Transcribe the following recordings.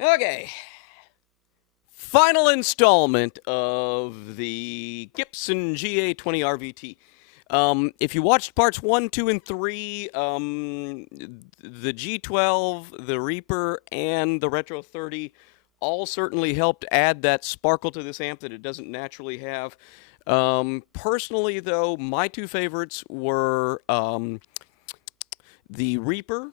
Okay. Final installment of the Gibson GA20RVT. If you watched parts 1, 2, and 3, the G12, the Reaper, and the Retro30 all certainly helped add that sparkle to this amp that it doesn't naturally have. Personally, though, my two favorites were the Reaper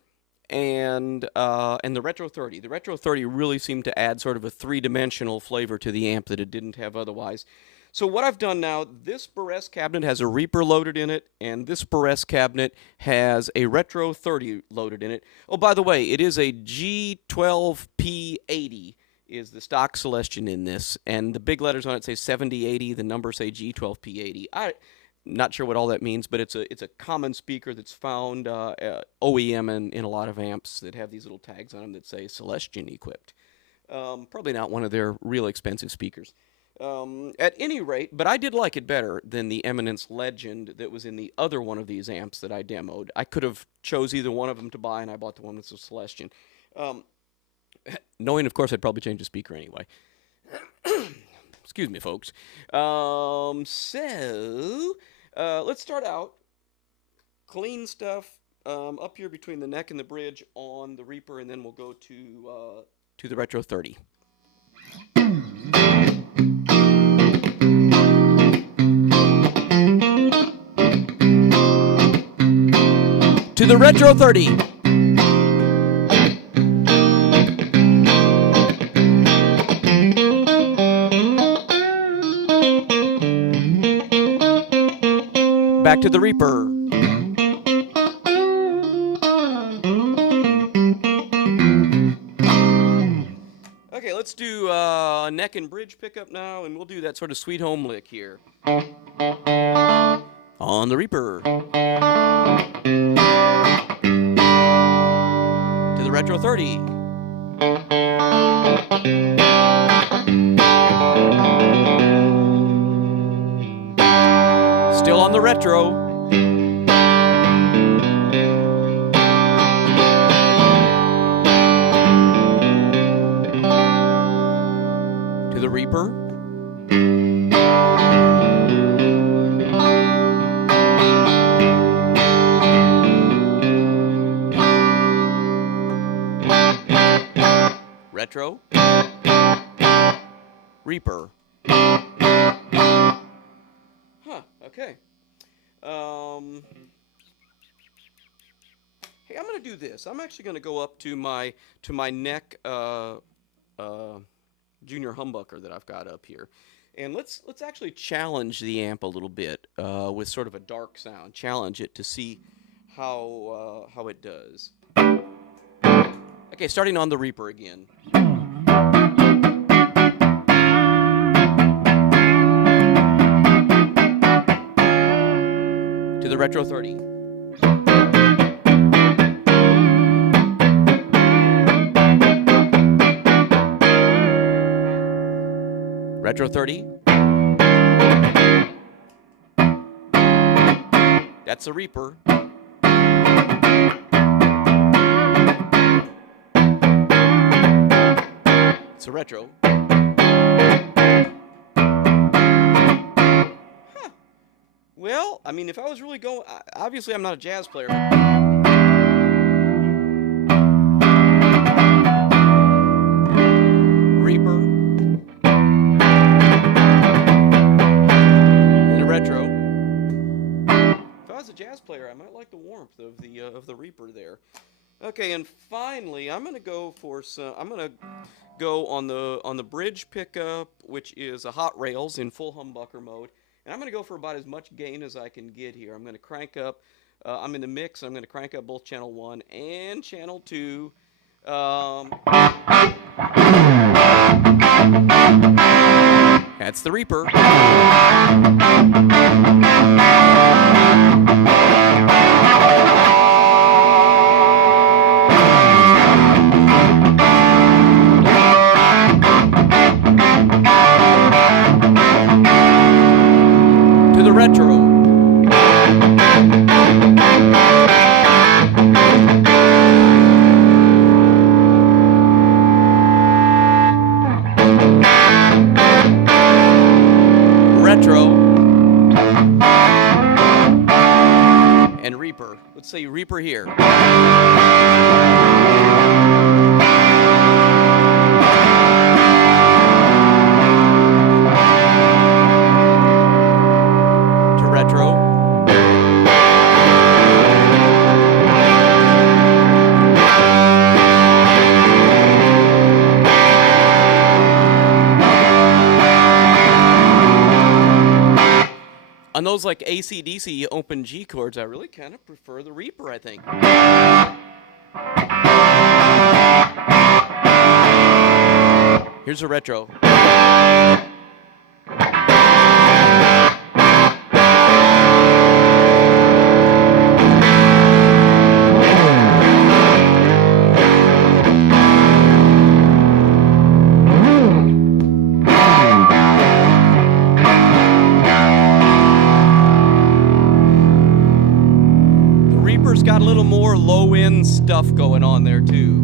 and the Retro30. The Retro30 really seemed to add sort of a three-dimensional flavor to the amp that it didn't have otherwise. So what I've done now, this Barres cabinet has a Reaper loaded in it, and this Barres cabinet has a Retro30 loaded in it. Oh, by the way, it is a G12P80 is the stock Celestion in this, and the big letters on it say 7080, the numbers say G12P80. I'm not sure what all that means, but it's a common speaker that's found OEM in a lot of amps that have these little tags on them that say Celestion equipped. Probably not one of their real expensive speakers. At any rate, but I did like it better than the Eminence Legend that was in the other one of these amps that I demoed. I could have chose either one of them to buy, and I bought the one that's a Celestion. Knowing, of course, I'd probably change the speaker anyway. Excuse me, folks. Let's start out. Clean stuff up here between the neck and the bridge on the Reaper, and then we'll go to the Retro30. To the Retro30. Back to the Reaper. Okay, let's do neck and bridge pickup now, and we'll do that sort of Sweet Home lick here. On the Reaper. To the Retro30. Still on the Retro. To the Reaper. Retro. Reaper. Okay. Hey, I'm going to do this. I'm actually going to go up to my neck junior humbucker that I've got up here. And let's actually challenge the amp a little bit with sort of a dark sound. Challenge it to see how it does. Okay, starting on the Reaper again. To the Retro30. Retro30. That's a Reaper. It's a Retro. Well, I mean, if I was really going... Obviously, I'm not a jazz player. Reaper. And a Retro. If I was a jazz player, I might like the warmth of the Reaper there. Okay, and finally, I'm going to go for some... I'm going to go on the bridge pickup, which is a Hot Rails in full humbucker mode. And I'm going to go for about as much gain as I can get here. I'm going to crank up, I'm in the mix, I'm going to crank up both channel 1 and channel 2. That's the Reaper. To the Retro. Let's say Reaper here. To retro. On those like AC/DC open G chords, I really kind of prefer the Reaper, I think. Here's a retro. Reaper's got a little more low-end stuff going on there, too.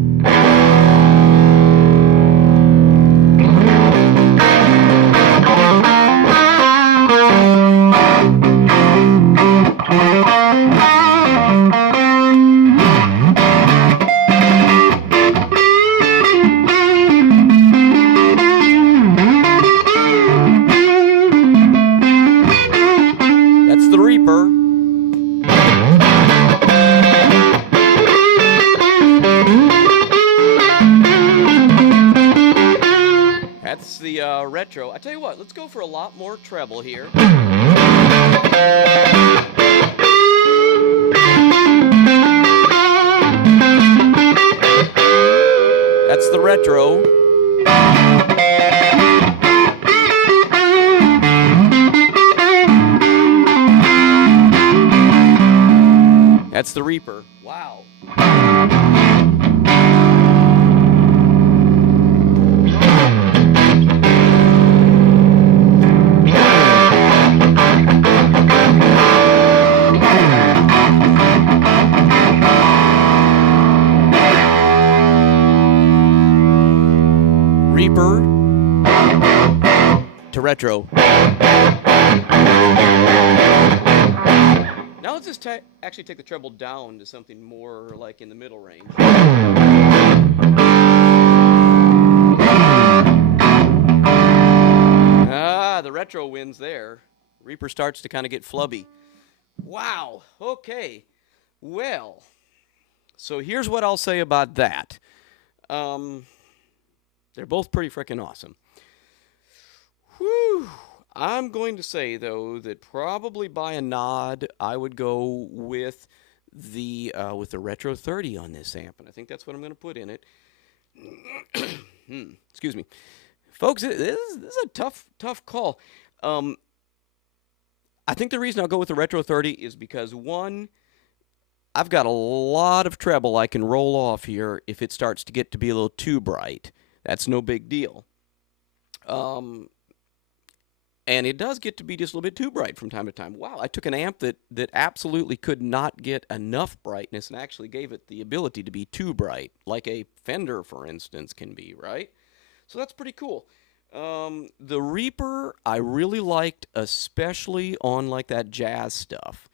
That's the Reaper. That's the retro. I tell you what, let's go for a lot more treble here. That's the retro. That's the Reaper. Wow. Reaper to retro. Now let's just actually take the treble down to something more like in the middle range. Ah, the retro wins there. Reaper starts to kind of get flubby. Wow, okay. Well, so here's what I'll say about that. They're both pretty freaking awesome. Whew. I'm going to say, though, that probably by a nod, I would go with the Retro30 on this amp, and I think that's what I'm going to put in it. Excuse me. Folks, this is a tough call. I think the reason I'll go with the Retro30 is because, one, I've got a lot of treble I can roll off here if it starts to get to be a little too bright. That's no big deal. And it does get to be just a little bit too bright from time to time. Wow, I took an amp that absolutely could not get enough brightness and actually gave it the ability to be too bright, like a Fender, for instance, can be, right? So that's pretty cool. The Reaper I really liked, especially on like that jazz stuff.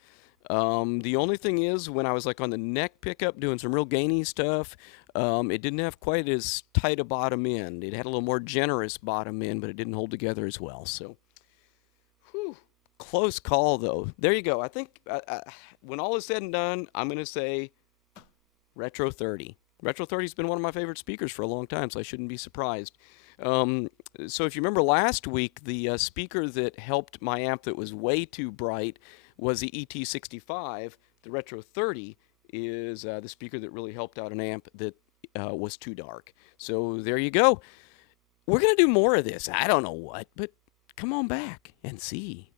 The only thing is, when I was like on the neck pickup doing some real gainy stuff, it didn't have quite as tight a bottom end. It had a little more generous bottom end, but it didn't hold together as well. So, whew, close call though. There you go. I think when all is said and done, I'm going to say Retro30. Retro30's been one of my favorite speakers for a long time, so I shouldn't be surprised. So if you remember last week, the speaker that helped my amp that was way too bright was the ET65. The Retro30 is the speaker that really helped out an amp that was too dark. So there you go. We're going to do more of this. I don't know what, but come on back and see.